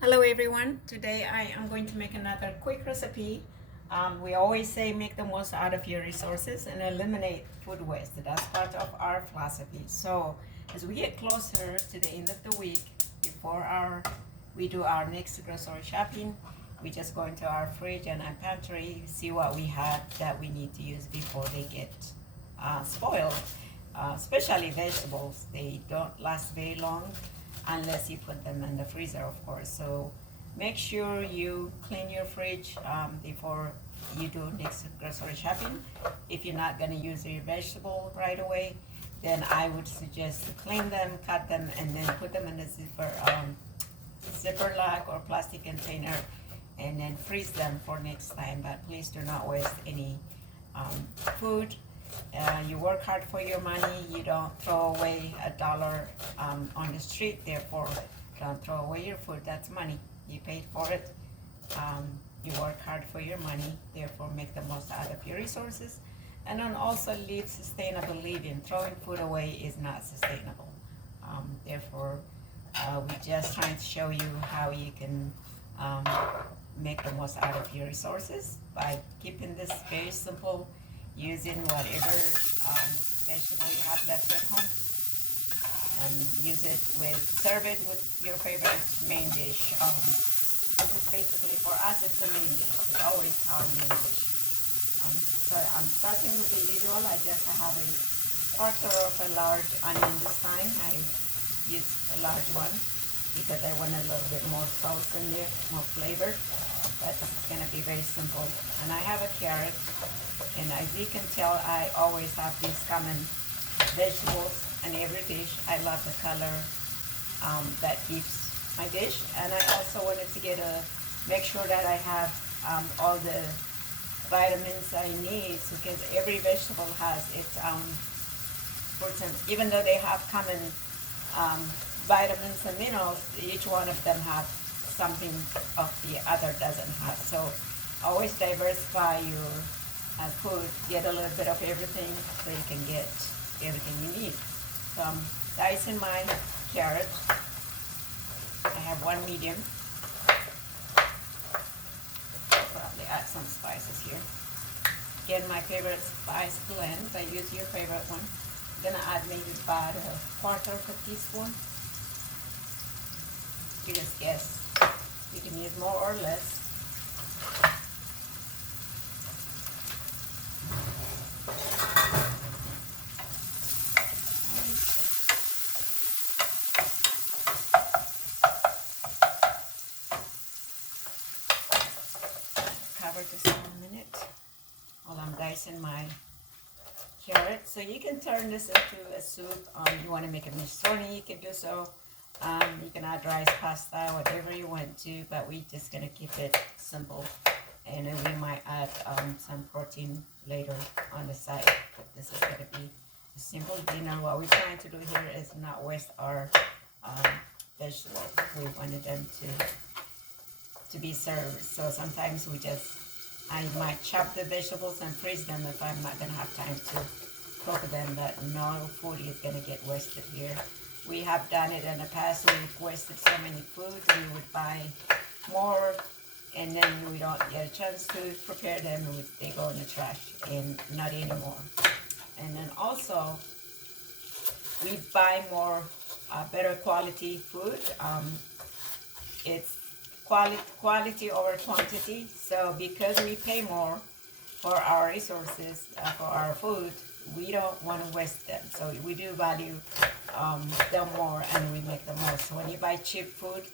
Hello everyone. Today I am going to make another quick recipe. We always say make the most out of your resources and eliminate food waste. That's part of our philosophy. So as we get closer to the end of the week, before we do our next grocery shopping, we just go into our fridge and our pantry, see what we have that we need to use before they get spoiled. Especially vegetables, they don't last very long unless you put them in the freezer, of course. So make sure you clean your fridge before you do next grocery shopping. If you're not going to use your vegetable right away, then I would suggest to clean them, cut them, and then put them in a zipper lock or plastic container, and then freeze them for next time. But please do not waste any food. You work hard for your money. You don't throw away $1 on the street. Therefore, don't throw away your food. That's money. You paid for it. You work hard for your money. Therefore, make the most out of your resources. And then also live sustainable living. Throwing food away is not sustainable. Therefore, we're just trying to show you how you can make the most out of your resources by keeping this very simple, using whatever vegetable you have left at home, and serve it with your favorite main dish. This is basically, for us, it's a main dish. It's always our main dish. So I'm starting with the usual. I just have a quarter of a large onion this time. I used a large one because I want a little bit more sauce in there, more flavor. But this is going to be very simple. And I have a carrot. And as you can tell, I always have these common vegetables in every dish. I love the color that gives my dish. And I also wanted to make sure that I have all the vitamins I need, because every vegetable has its own protein. Even though they have common vitamins and minerals, each one of them have something of the other doesn't have. So always diversify your food, get a little bit of everything so you can get everything you need. So I'm dicing my carrot. I have one medium. Probably add some spices here. Again, my favorite spice blend. I use your favorite one. I'm gonna add maybe about a quarter of a teaspoon. You just guess. You can use more or less. Cover this for a minute while I'm dicing my carrot. So you can turn this into a soup. You want to make a minestrone, you can do so. You can add rice, pasta, whatever you want to, but we're just gonna keep it simple. And then we might add some protein later on the side. But this is gonna be a simple dinner. What we're trying to do here is not waste our vegetables. We wanted them to be served. So sometimes I might chop the vegetables and freeze them if I'm not gonna have time to cook them, but no food is gonna get wasted here. We have done it in the past. We've wasted so many foods. We would buy more, and then we don't get a chance to prepare them. They go in the trash, and not anymore. And then also, we buy more better quality food. It's quality over quantity. So because we pay more for our resources, for our food, we don't want to waste them. So we do value them more, and we make the most. So when you buy cheap food,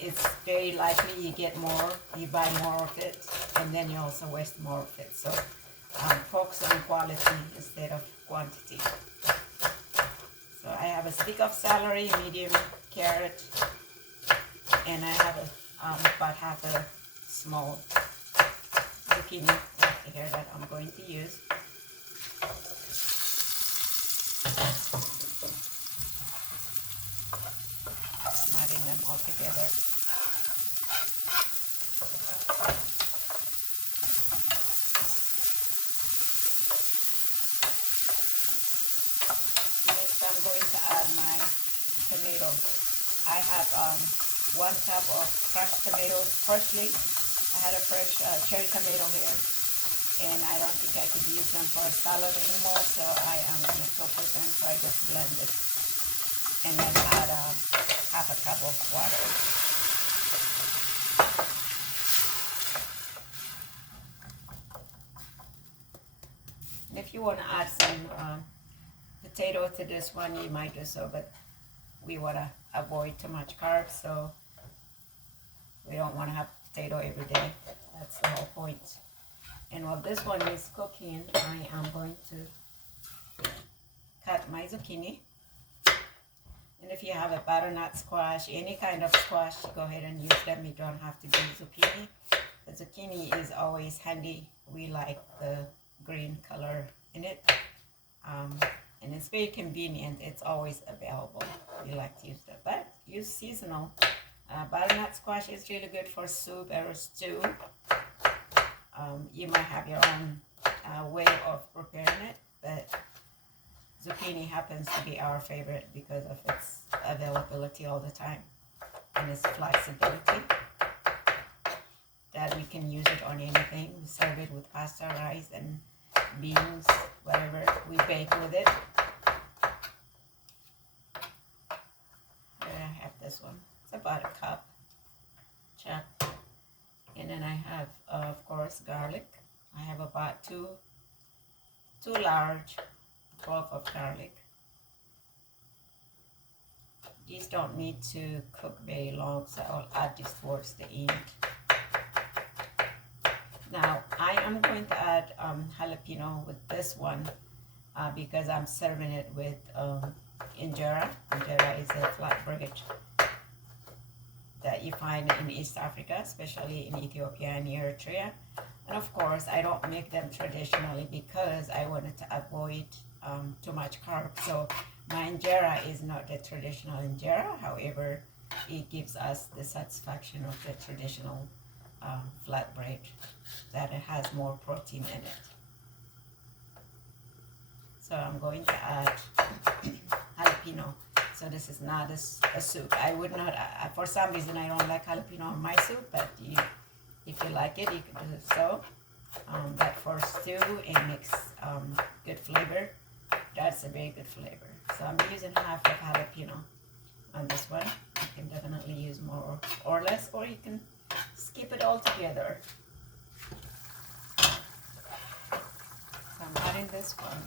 it's very likely you get more, you buy more of it, and then you also waste more of it. So focus on quality instead of quantity. So I have a stick of celery, medium carrot, and I have about half a small zucchini here that I'm going to use. Smarting them all together. Next, I'm going to add my tomatoes. I have 1 cup of crushed tomato freshly. I had a fresh cherry tomato here, and I don't think I could use them for a salad anymore, so I am going to cook with them. So I just blend it, and then add 1/2 cup of water. And if you want to add some potato to this one, you might do so, but we want to avoid too much carbs, so we don't want to have potato every day. That's the whole point. And while this one is cooking, I am going to cut my zucchini. And if you have a butternut squash, any kind of squash, go ahead and use them. You don't have to do zucchini. The zucchini is always handy. We like the green color in it. And it's very convenient. It's always available. We like to use that. But use seasonal. Butternut squash is really good for soup or stew. You might have your own way of preparing it, but zucchini happens to be our favorite because of its availability all the time and its flexibility. That we can use it on anything. We serve it with pasta, rice, and beans, whatever. We bake with it. Here I have this one. It's about 1 cup chopped. And then I have, of course, garlic. I have about two large cloves of garlic. These don't need to cook very long, so I'll add this towards the end. Now, I am going to add jalapeno with this one because I'm serving it with injera. Injera is a flatbread that you find in East Africa, especially in Ethiopia and Eritrea. And of course, I don't make them traditionally because I wanted to avoid too much carb. So my injera is not the traditional injera. However, it gives us the satisfaction of the traditional flatbread, that it has more protein in it. So I'm going to add jalapeno. So this is not a soup. I would not, for some reason I don't like jalapeno on my soup, but if you like it, you can do so. But for stew, it makes good flavor. That's a very good flavor. So I'm using 1/2 of jalapeno on this one. You can definitely use more or less, or you can skip it all together. So I'm adding this one.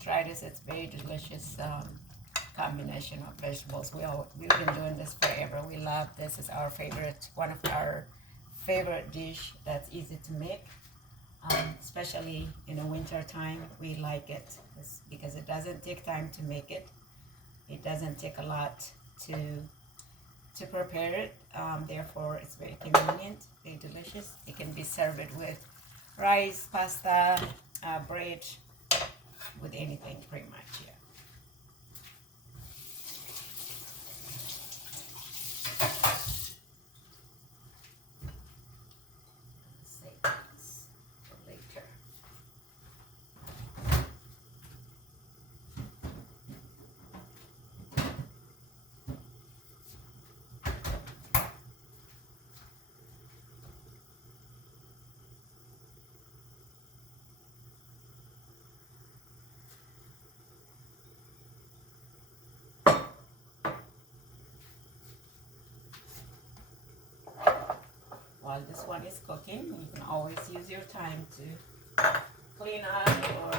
Try this. It's very delicious combination of vegetables. We've been doing this forever. We love this. It's our favorite, one of our favorite dish that's easy to make, especially in the winter time. We like it because it doesn't take time to make it. It doesn't take a lot to prepare it. Therefore, it's very convenient, very delicious. It can be served with rice, pasta, bread, with anything pretty much, yeah. Let's save these for later. While this one is cooking, you can always use your time to clean up or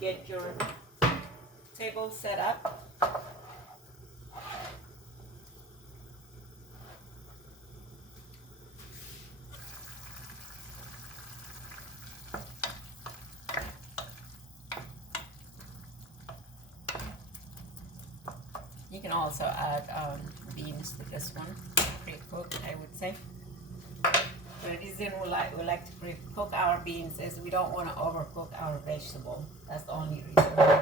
get your table set up. You can also add beans to this one, pre-cooked, I would say. The reason we like to pre-cook our beans is we don't want to overcook our vegetable. That's the only reason.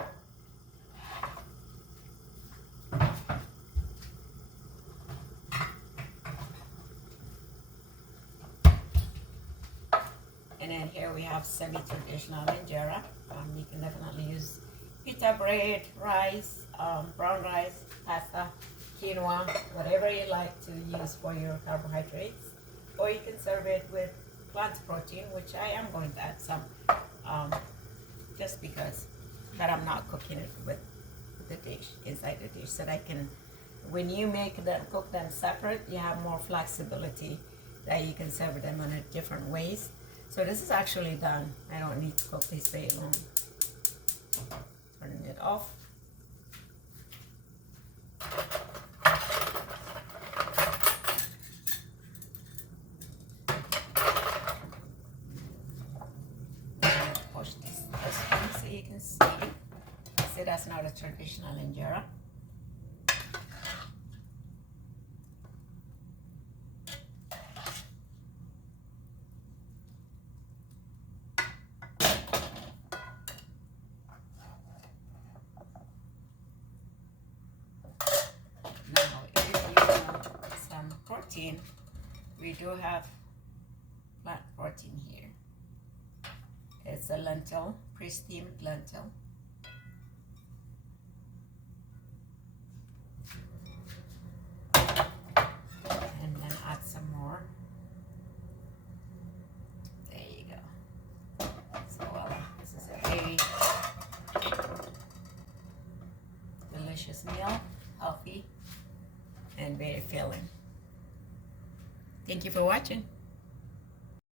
And here we have semi-traditional injera. You can definitely use pita bread, rice, brown rice, pasta, quinoa, whatever you like to use for your carbohydrates. Or you can serve it with plant protein, which I am going to add some, just because, but I'm not cooking it with the dish, inside the dish, so that I can, when you make them, cook them separate, you have more flexibility that you can serve them in a different ways. So this is actually done. I don't need to cook this very long. Turning it off. Push this one so you can see. See, that's not a traditional injera. Now, if you want some protein, we do have plant protein here. It's a lentil, pre-steamed lentil. And then add some more. There you go. So this is a very delicious meal, healthy, and very filling. Thank you for watching.